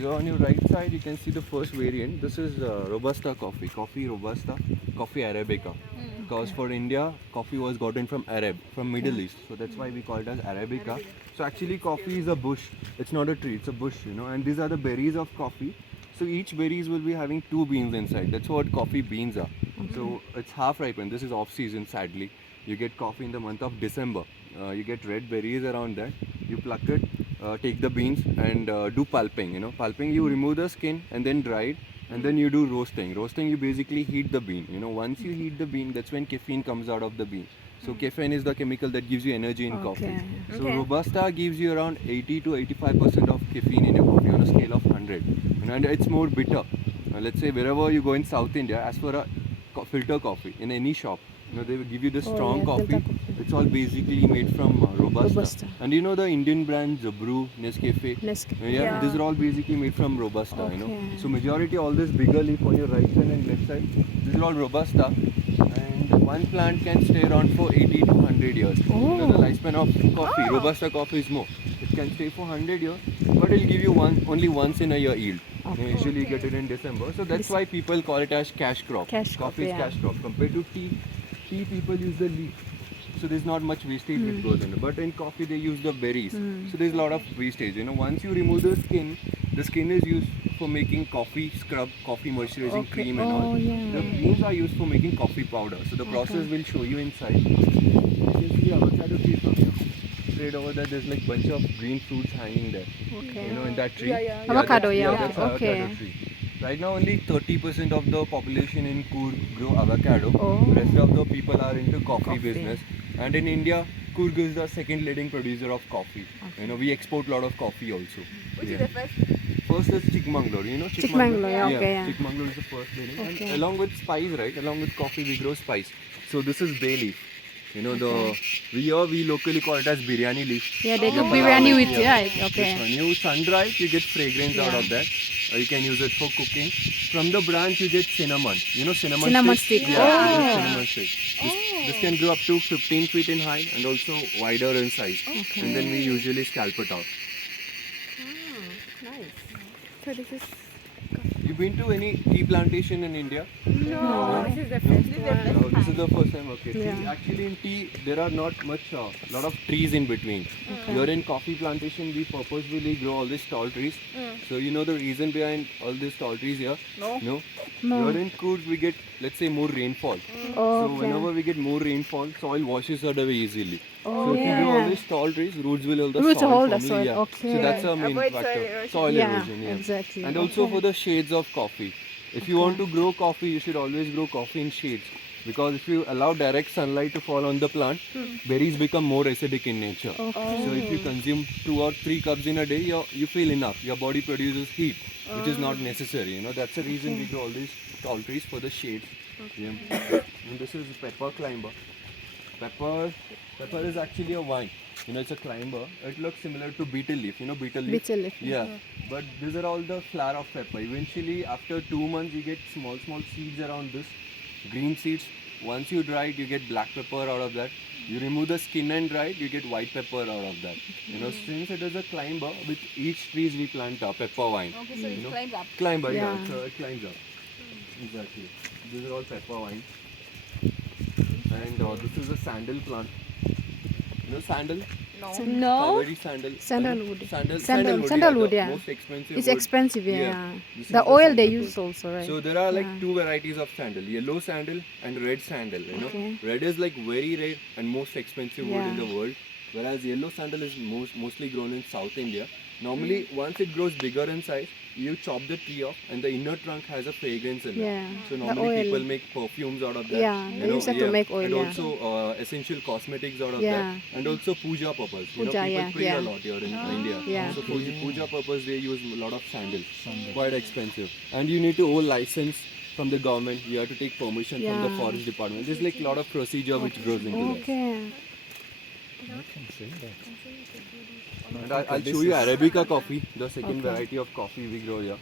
Here on your right side, you can see the first variant. This is Robusta coffee Robusta, coffee Arabica. Because for India, coffee was gotten from from Middle East. So that's why we call it as Arabica. So actually coffee is a bush. It's not a tree, it's a bush, and these are the berries of coffee. So each berries will be having 2 beans inside. That's what coffee beans are. So it's half ripened. This is off season, sadly. You get coffee in the month of December. You get red berries around that. You pluck it, take the beans and do pulping. Pulping, you remove the skin and then dry it, and then you do roasting. Roasting, you basically heat the bean. Once you heat the bean, that's when caffeine comes out of the bean. So caffeine is the chemical that gives you energy in coffee. So Robusta gives you around 80 to 85% of caffeine in your coffee on a scale of 100. And it's more bitter. Let's say wherever you go in South India, as for a filter coffee in any shop, they will give you the strong coffee. It's all basically made from Robusta. And the Indian brands, Brew, Nescafe. Yeah, these are all basically made from Robusta. So majority all this bigger leaf on your right side and left side, this is all Robusta. And one plant can stay around for 80 to 100 years. The lifespan of coffee, Robusta coffee is more. It can stay for 100 years, but it'll give you only once in a year yield. Usually you get it in December. So that's why people call it as cash crop. Coffee is cash crop. Compared to tea, people use the leaf. So there's not much wastage which goes in. But in coffee they use the berries. So there's a lot of wastage. Once you remove the skin is used for making coffee scrub, coffee moisturizing cream and all. The beans are used for making coffee powder. So the process will show you inside. You can see avocado tree from here. Straight over there, there's like bunch of green fruits hanging there. In that tree. Avocado, that's avocado tree. Right now only 30% of the population in Coorg grow avocado. Rest of the people are into coffee business. And in India, Coorg is the second leading producer of coffee. We export a lot of coffee also. Which is the first? First is Chikmagalur. Chikmagalur, Chikmagalur is the first leading. And along with spice, right? Along with coffee, we grow spice. So this is bay leaf. We locally call it as biryani leaf. Yeah, they cook biryani with it, right? This one. You sun dry it, you get fragrance out of that. You can use it for cooking. From the branch, you get cinnamon. Cinnamon stick. Yeah, cinnamon stick. This can grow up to 15 feet in height and also wider in size. And then we usually scalp it out. Nice. So this is... You been to any tea plantation in India? No. This is the first one. This is the first time. Okay. See, actually in tea there are not much, lot of trees in between. Here in coffee plantation we purposefully grow all these tall trees. So you know the reason behind all these tall trees here? No. Here in Coorg we get, let's say, more rainfall. So whenever we get more rainfall, soil washes it away easily. So if you grow all these tall trees, roots will hold the soil. So that's our main factor. Soil erosion. Exactly. And also for the shades of coffee. If you want to grow coffee, you should always grow coffee in shades. Because if you allow direct sunlight to fall on the plant, berries become more acidic in nature. So if you consume 2 or 3 cups in a day, you feel enough. Your body produces heat, which is not necessary. That's the reason we grow all these tall trees for the shades. And this is pepper climber. Pepper is actually a vine. It's a climber. It looks similar to beetle leaf. Beetle leaf? Beetle leaf. Yeah. But these are all the flower of pepper. Eventually, after 2 months, you get small seeds around this. Green seeds. Once you dry it, you get black pepper out of that. You remove the skin and dry it, you get white pepper out of that. Since it is a climber, with each trees we plant a pepper vine. Okay, so it climbs up. Climber, it climbs up. Exactly. These are all pepper vines. And this is a sandal plant. Sandal? No. Sandalwood. Sandalwood, yeah. Most expensive It's wood. expensive, yeah. This The is oil they sandalwood. use also, right? So there are like 2 varieties of sandal, yellow sandal and red sandal. Red is like very rare and most expensive wood in the world, whereas yellow sandal is mostly grown in South India. Normally, once it grows bigger in size, you chop the tree off and the inner trunk has a fragrance in it. So normally people make perfumes out of that. They use it to make oil. And also essential cosmetics out of that. And also puja purpose. People pray a lot here in India. So for puja purpose they use a lot of sandal. Quite expensive. And you need to own license from the government. You have to take permission from the forest department. There's like a lot of procedure which goes into this. I can see that. And I'll show you Arabica coffee, the second variety of coffee we grow here.